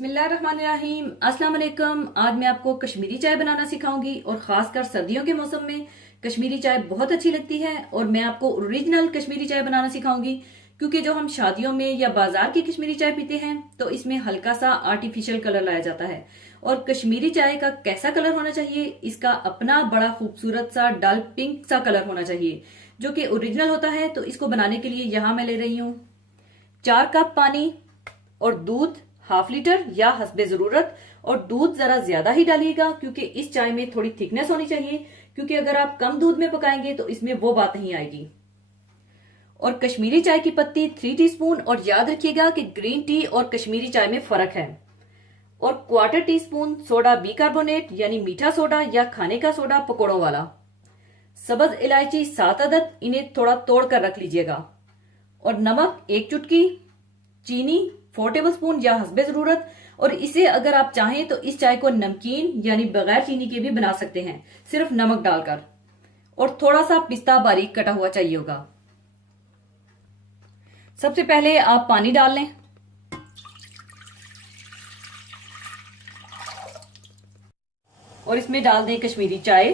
बिस्मिल्लाहिर्रहमानिर्रहीम। अस्सलाम वालेकुम। आज मैं आपको कश्मीरी चाय बनाना सिखाऊंगी और खासकर सर्दियों के मौसम में कश्मीरी चाय बहुत अच्छी लगती है। और मैं आपको ओरिजिनल कश्मीरी चाय बनाना सिखाऊंगी, क्योंकि जो हम शादियों में या बाजार की कश्मीरी चाय पीते हैं तो इसमें हल्का सा आर्टिफिशियल कलर लाया जाता है। और कश्मीरी चाय का कैसा कलर होना चाहिए, इसका अपना बड़ा खूबसूरत सा डल पिंक सा कलर होना चाहिए, जो कि ओरिजिनल होता है। तो इसको बनाने के लिए यहाँ मैं ले रही हूँ 4 कप पानी और दूध ½ लीटर या हस्बे जरूरत। और दूध जरा ज्यादा ही डालिएगा, क्योंकि इस चाय में थोड़ी थिकनेस होनी चाहिए, क्योंकि अगर आप कम दूध में पकाएंगे तो इसमें वो बात नहीं आएगी। और कश्मीरी चाय की पत्ती 3 टीस्पून। और याद रखिएगा कि ग्रीन टी और कश्मीरी चाय में फर्क है। और क्वार्टर टीस्पून सोडा बिकार्बोनेट यानी मीठा सोडा या खाने का सोडा पकौड़ों वाला। सब्ज इलायची 7 अदद, इन्हें थोड़ा तोड़ कर रख लीजिएगा। और नमक 1 चुटकी, चीनी 4 टेबलस्पून या हस्बे जरूरत। और इसे अगर आप चाहें तो इस चाय को नमकीन यानी बगैर चीनी के भी बना सकते हैं, सिर्फ नमक डालकर। और थोड़ा सा पिस्ता बारीक कटा हुआ चाहिए होगा। सबसे पहले आप पानी डाल लें और इसमें डाल दें कश्मीरी चाय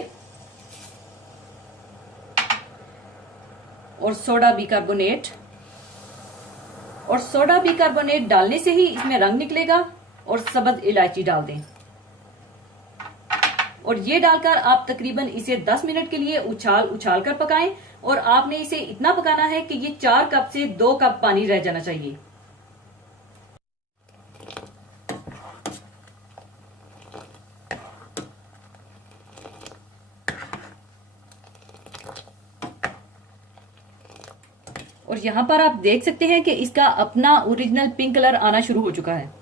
और सोडा बिकार्बोनेट। और सोडा बिकार्बोनेट डालने से ही इसमें रंग निकलेगा। और सब्ज इलायची डाल दें। और ये डालकर आप तकरीबन इसे 10 मिनट के लिए उछाल उछाल कर पकाएं। और आपने इसे इतना पकाना है कि ये 4 कप से 2 कप पानी रह जाना चाहिए। और यहां पर आप देख सकते हैं कि इसका अपना ओरिजिनल पिंक कलर आना शुरू हो चुका है।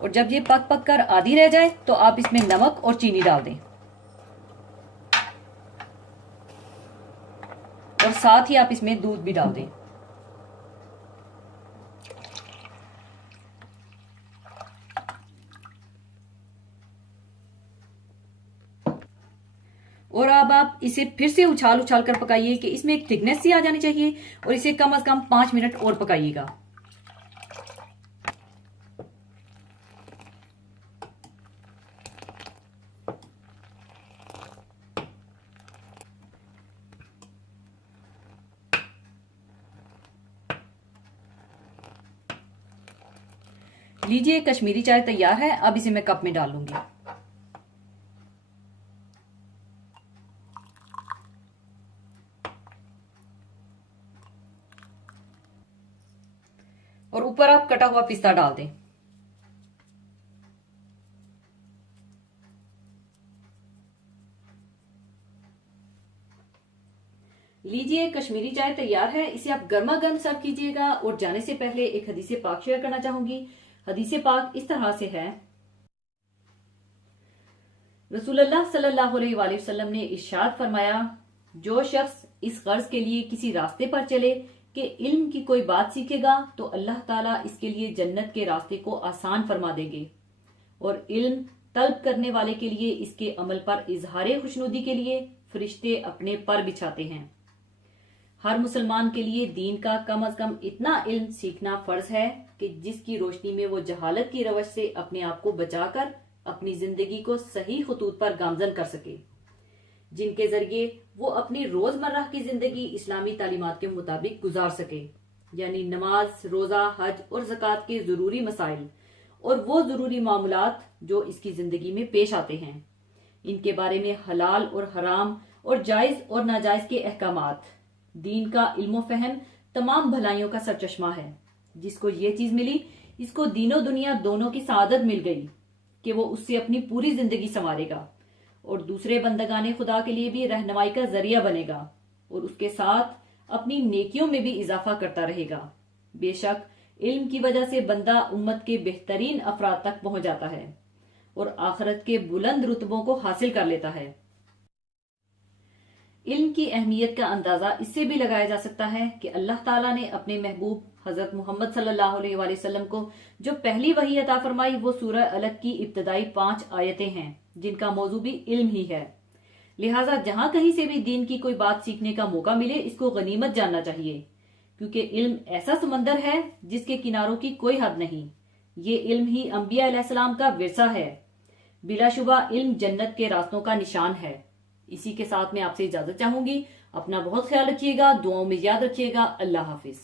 और जब ये पक पक कर आधी रह जाए तो आप इसमें नमक और चीनी डाल दें। और साथ ही आप इसमें दूध भी डाल दें। और अब आप इसे फिर से उछाल उछाल कर पकाइए कि इसमें एक थिकनेस सी आ जानी चाहिए। और इसे कम से कम 5 मिनट और पकाइएगा। लीजिए, कश्मीरी चाय तैयार है। अब इसे मैं कप में डाल लूंगी। और ऊपर आप कटा हुआ पिस्ता डाल दें। लीजिए, कश्मीरी चाय तैयार है। इसे आप गर्मा गर्म सर्व कीजिएगा। और जाने से पहले एक हदीसे पाक शेयर करना चाहूंगी। हदीसे पाक इस तरह से है। रसूलुल्लाह सल्लल्लाहु अलैहि वसल्लम ने इरशाद फरमाया, जो शख्स इस गर्ज के लिए किसी रास्ते पर चले कि इल्म की कोई बात सीखेगा तो अल्लाह ताला इसके लिए जन्नत के रास्ते को आसान फरमा देंगे। और इल्म तलब करने वाले के लिए इसके अमल पर इजहार खुशनुदी के लिए फरिश्ते अपने पर बिछाते हैं। हर मुसलमान के लिए दीन का कम अज कम इतना इल्म सीखना फर्ज है कि जिसकी रोशनी में वो जहालत की रवश से अपने आप को बचाकर अपनी जिंदगी को सही खतूत पर गामजन कर सके, जिनके जरिए वो अपनी रोजमर्रा की जिंदगी इस्लामी तालीमात के मुताबिक गुजार सके, यानी नमाज, रोजा, हज और ज़कात के जरूरी मसाइल और वो जरूरी मामलात जो इसकी जिंदगी में पेश आते हैं। इनके बारे में हलाल और हराम और जायज और नाजायज के अहकामात। दीन का इल्म फहम तमाम भलाइयों का सरचश्मा है। जिसको ये चीज मिली, इसको दीनो दुनिया दोनों की सादत मिल गई कि वो उससे अपनी पूरी जिंदगी संवारेगा और दूसरे बंदगाने खुदा के लिए भी रहनुमाई का जरिया बनेगा और उसके साथ अपनी नेकियों में भी इजाफा करता रहेगा। बेशक इल्म की वजह से बंदा उम्मत के बेहतरीन अफराद तक पहुंच जाता है और आखिरत के बुलंद रुतबों को हासिल कर लेता है। इल्म की अहमियत का अंदाजा इससे भी लगाया जा सकता है कि अल्लाह ताला ने अपने महबूब हजरत मोहम्मद सल्लल्लाहु अलैहि वसल्लम को जो पहली वही अता फरमाई वो सूरह अलग की इब्तदाई 5 आयतें हैं, जिनका मौजू भी इल्म ही है। लिहाजा जहां कहीं से भी दीन की कोई बात सीखने का मौका मिले इसको गनीमत जानना चाहिए, क्योंकि इल्म ऐसा समंदर है जिसके किनारों की कोई हद नहीं। ये इल्म ही अंबिया अलैहिस्सलाम का विरसा है। बिलाशुबा इल्म जन्नत के रास्तों का निशान है। इसी के साथ मैं आपसे इजाजत चाहूंगी। अपना बहुत ख्याल रखिएगा, दुआओं में याद रखिएगा। अल्लाह हाफिज।